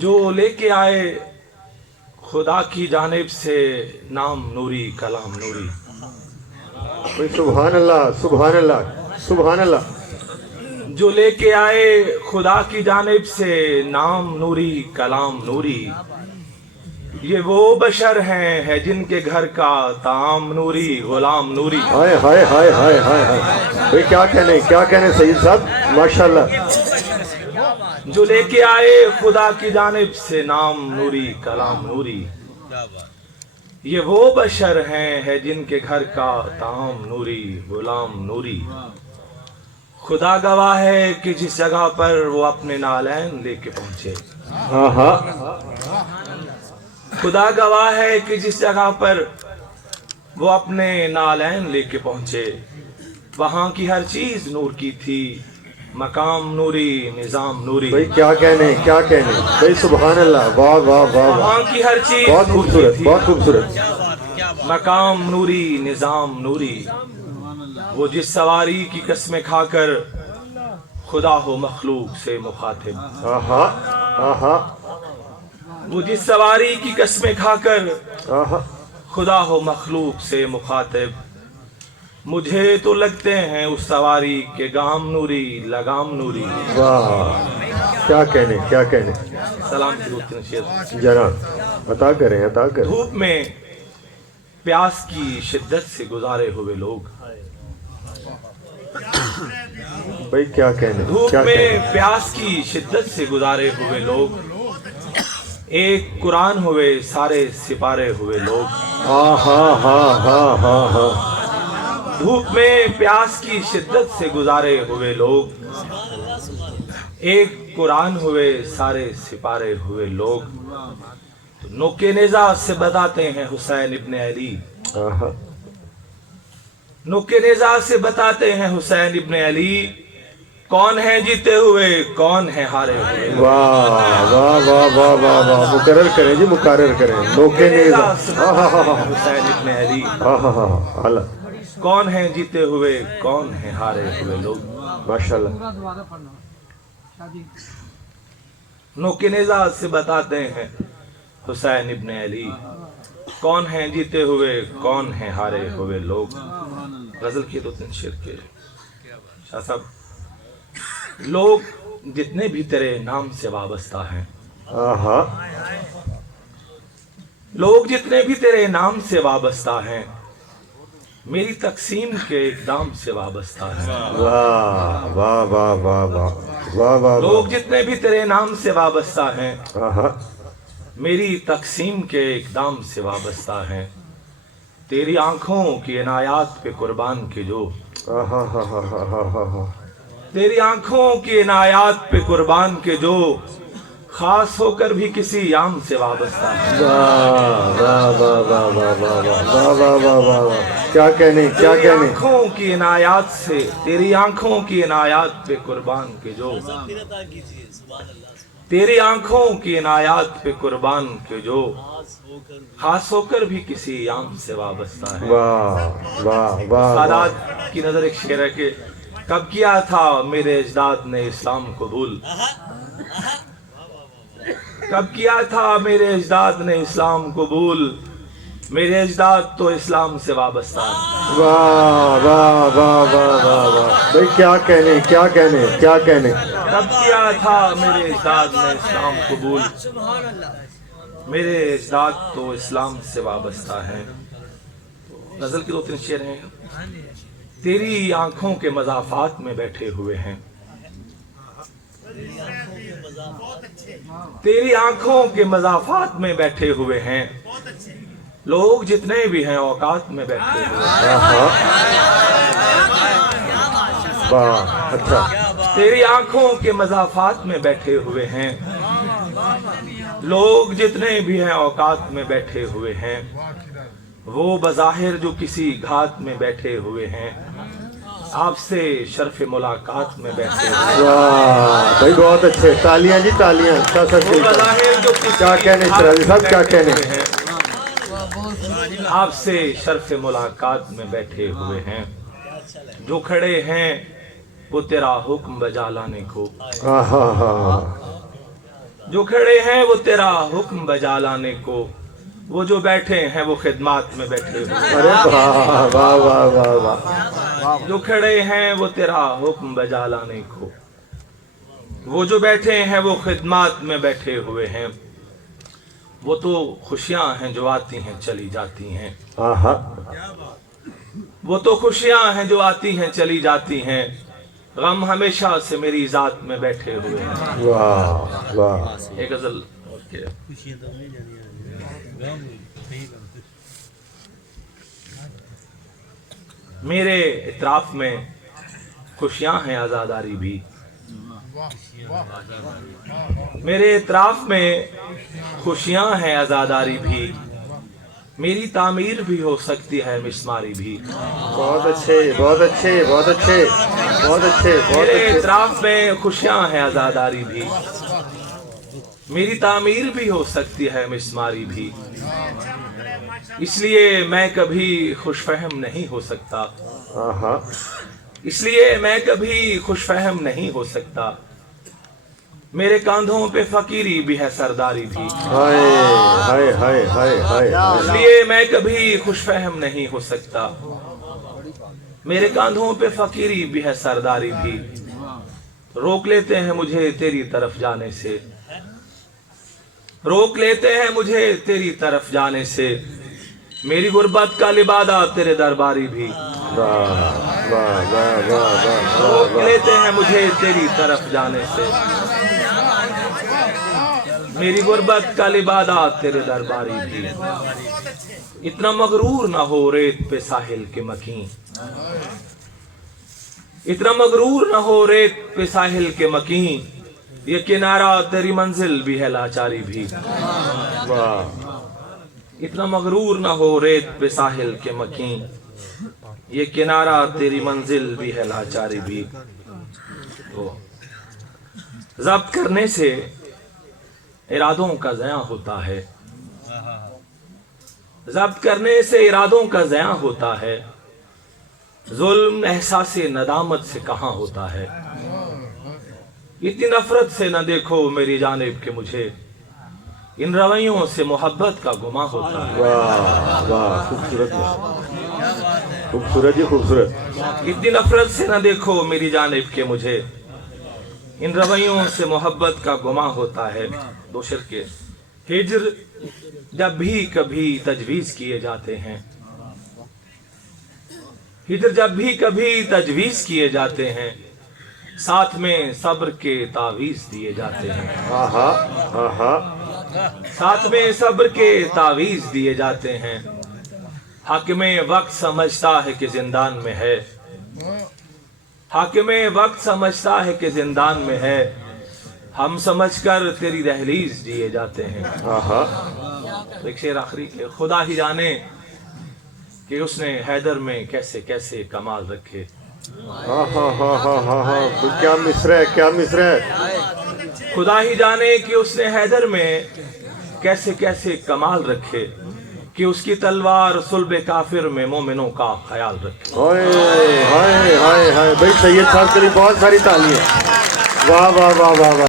जो लेके आए खुदा की जानिब से नाम नूरी कलाम नूरी। भाई सुभान अल्लाह सुभान अल्लाह सुभान अल्लाह। जो लेके आए खुदा की जानिब से नाम नूरी कलाम नूरी। ये वो बशर हैं है जिनके घर का ताम नूरी गुलाम नूरी। हाय हाय हाय हाय हाय हाय। भाई क्या कहने सईद साहब, माशाल्लाह। जो लेके आए खुदा की जानिब से नाम नूरी कलाम नूरी। ये वो बशर हैं है जिनके घर का ताम नूरी गुलाम नूरी। खुदा गवाह है कि जिस जगह पर वो अपने नालैन लेके पहुंचे। खुदा गवाह है कि जिस जगह पर वो अपने नालैन लेके पहुंचे, वहां की हर चीज नूर की थी, मकाम नूरी निजाम नूरी। भाई क्या कहने भाई सुभान अल्लाह, वाह वाह वाह वाह। वहां की हर चीज बहुत खूबसूरत बहुत खूबसूरत। मकाम नूरी निजाम नूरी। वो जिस सवारी की कस्में खाकर खुदा हो मखलूक से मुखातिब। आहा आहा वो जिस सवारी की कस्में खाकर आहा। खुदा हो मखलूक से मुखातिब। मुझे तो लगते हैं उस सवारी के गाम नूरी लगाम नूरी। वाह क्या कहने। सलाम की दो तीन शेर। जनाब अता करें। धूप में प्यास की शिद्दत से गुजारे हुए लोग। भाई क्या कहने। धूप में प्यास की शिद्दत से गुजारे हुए लोग। एक कुरान हुए सारे सिपारे हुए लोग। धूप में प्यास की शिद्दत से गुजारे हुए लोग। एक कुरान हुए सारे सिपारे हुए लोग। तो नोके नेजा से बताते हैं हुसैन इब्न अली। नोके नेजा से बताते हैं हुसैन इब्न अली, कौन है जीते हुए कौन है हारे हुए। वाह वाह वाह वाह वाह वाह। मुकर्रर करें नोके नेजा। हुसैन इब्न अली, अल्लाह। कौन है जीते हुए कौन है हारे हुए लोग। माशाल्लाह। नोके नेजा से बताते हैं हुसैन इब्न अली, कौन है जीते हुए कौन है हारे हुए लोग। गजल के दो तीन शेर के शाह साहब। लोग जितने भी तेरे नाम से वाबस्ता हैं। लोग जितने भी तेरे नाम से वाबस्ता हैं, मेरी तकसीम के इक़दाम से वाबस्ता है। वाह वाह वाह वाह वाह वाह। लोग जितने भी तेरे नाम से वाबस्ता हैं, मेरी तकसीम के इक़दाम से वाबस्ता हैं। तेरी आंखों की इनायात पे कुर्बान के जो। तेरी आंखों की इनायात पे कुर्बान के जो, खास होकर भी किसी याम से वाबस्ता है। क्या कहने। आंखों की इनायात से, तेरी आंखों की इनायात पे कुर्बान के जो। तेरी आंखों की इनायात पे कुर्बान के जो, खास होकर भी किसी याम से वाबस्ता है। वाह वाह वाह। सादात की नजर एक शेर है कि कब किया था मेरे अजदाद ने इस्लाम कबूल। कब किया था मेरे अजदाद ने इस्लाम कबूल, मेरे अजदाद तो इस्लाम से वाबस्ता है। वाह वाह वाह वाह वाह वाह। भाई क्या कहने। कब किया था मेरे अजदाद ने इस्लाम कबूल, मेरे अजदाद तो इस्लाम से वाबस्ता है। गजल के दो तीन शेर हैं। तेरी आंखों के मज़ाफ़ात में बैठे हुए हैं। तेरी आंखों के मज़ाफ़ात में बैठे हुए हैं, लोग जितने भी हैं औकात में बैठे हुए हैं। वाह अच्छा। तेरी आंखों के मज़ाफ़ात में बैठे हुए हैं, लोग जितने भी हैं औकात में बैठे हुए हैं। वो बज़ाहिर जो किसी घात में बैठे हुए हैं, आपसे शर्फ मुलाकात में बैठे हुए हैं। वाह भाई बहुत अच्छे। तालियां जी तालियां। वो बज़ाहिर जो किसी क्या कहने साहब, क्या कहने। आपसे शर्फ मुलाकात में बैठे हुए हैं। जो खड़े हैं वो तेरा हुक्म बजा लाने को। जो खड़े हैं वो तेरा हुक्म बजा लाने को, वो जो बैठे हैं वो खिदमत में बैठे हुए। अरे वाह वाह वाह वाह वाह, जो खड़े हैं वो तेरा हुक्म बजा लाने को, वो जो बैठे हैं वो खिदमत में बैठे हुए हैं। वो तो खुशियां हैं जो आती हैं चली जाती हैं, आहा, वो तो खुशियां हैं जो आती हैं चली जाती हैं। गम हमेशा से मेरी जात में बैठे हुए हैं। वाह वाह, एक गजल के मेरे इतराफ में खुशियां हैं आजादारी भी, मेरे इतराफ में खुशियां हैं आजादारी भी, मेरी तामीर भी हो सकती है मिस्मारी भी। बहुत अच्छे बहुत अच्छे बहुत अच्छे बहुत अच्छे बहुत मेरे अच्छे। इतराफ में खुशियां हैं आजादारी भी, मेरी तामीर भी हो सकती है मिस्मारी भी। इसलिए मैं कभी खुशफहम नहीं हो सकता, आहा, इसलिए मैं कभी खुशफहम नहीं हो सकता। मेरे कांधों पे फकीरी भी है सरदारी भी, हाय हाय हाय हाय हाय, इसलिए मैं कभी खुशफहम नहीं हो सकता। मेरे कांधों पे फकीरी भी है सरदारी भी, रोक लेते हैं मुझे तेरी तरफ जाने से, रोक लेते हैं मुझे तेरी तरफ जाने से। मेरी गुर्बत का लिबादा तेरे दरबारी भी, वाह वाह वाह वाह वाह रोक वाह, लेते हैं मुझे तेरी तरफ जाने से। मेरी गुर्बत का लिबादा तेरे दरबारी भी। इतना मगरूर ना हो रेत पे साहिल के मकीन, इतना मगरूर ना हो रेत पे साहिल के मकीन। ये किनारा तेरी मंजिल भी है लाचारी भी। वाह, इतना मगरूर ना हो रेत पे साहिल के मकीन, ये किनारा तेरी मंजिल भी है लाचारी भी। ज़ब्त करने से इरादों का ज़या होता है, ज़ब्त करने से इरादों का ज़या होता है। जुल्म एहसासे नदामत से कहाँ होता है। इतनी नफरत से न देखो मेरी जानिब के मुझे, इन रवैयों से मोहब्बत का गुमा होता है। वाह वाह, खूबसूरत है, खूबसूरत ही खूबसूरत। इतनी नफरत से न देखो मेरी जानिब के मुझे, इन रवैयों से मोहब्बत का गुमा होता है। दो शेर के हिज्र जब भी कभी तजवीज किए जाते हैं, हिज्र जब भी कभी तजवीज किए जाते हैं, साथ में सब्र के तावीज दिए जाते हैं। आहा आहा, साथ में सब्र के तावीज दिए जाते हैं। हाकिमे वक्त समझता है कि जिंदान में है, हाकिमे वक्त समझता है कि जिंदान में है। हम समझकर तेरी दहलीज दिए जाते हैं। आहा, तो एक शेर आखिरी के, खुदा ही जाने कि उसने हैदर में कैसे कैसे कमाल रखे। आहा हा हा हा हा, क्या मिसरा है, क्या मिसरा है। खुदा ही जाने कि उसने हैदर में कैसे कैसे कमाल रखे, कि उसकी तलवार सुल्बे काफिर में मोमिनों का ख्याल रखे। हाय हाय हाय हाय, भाई सैयद साहब के लिए बहुत सारी तालियां। वाह वाह वाह वाह वाह।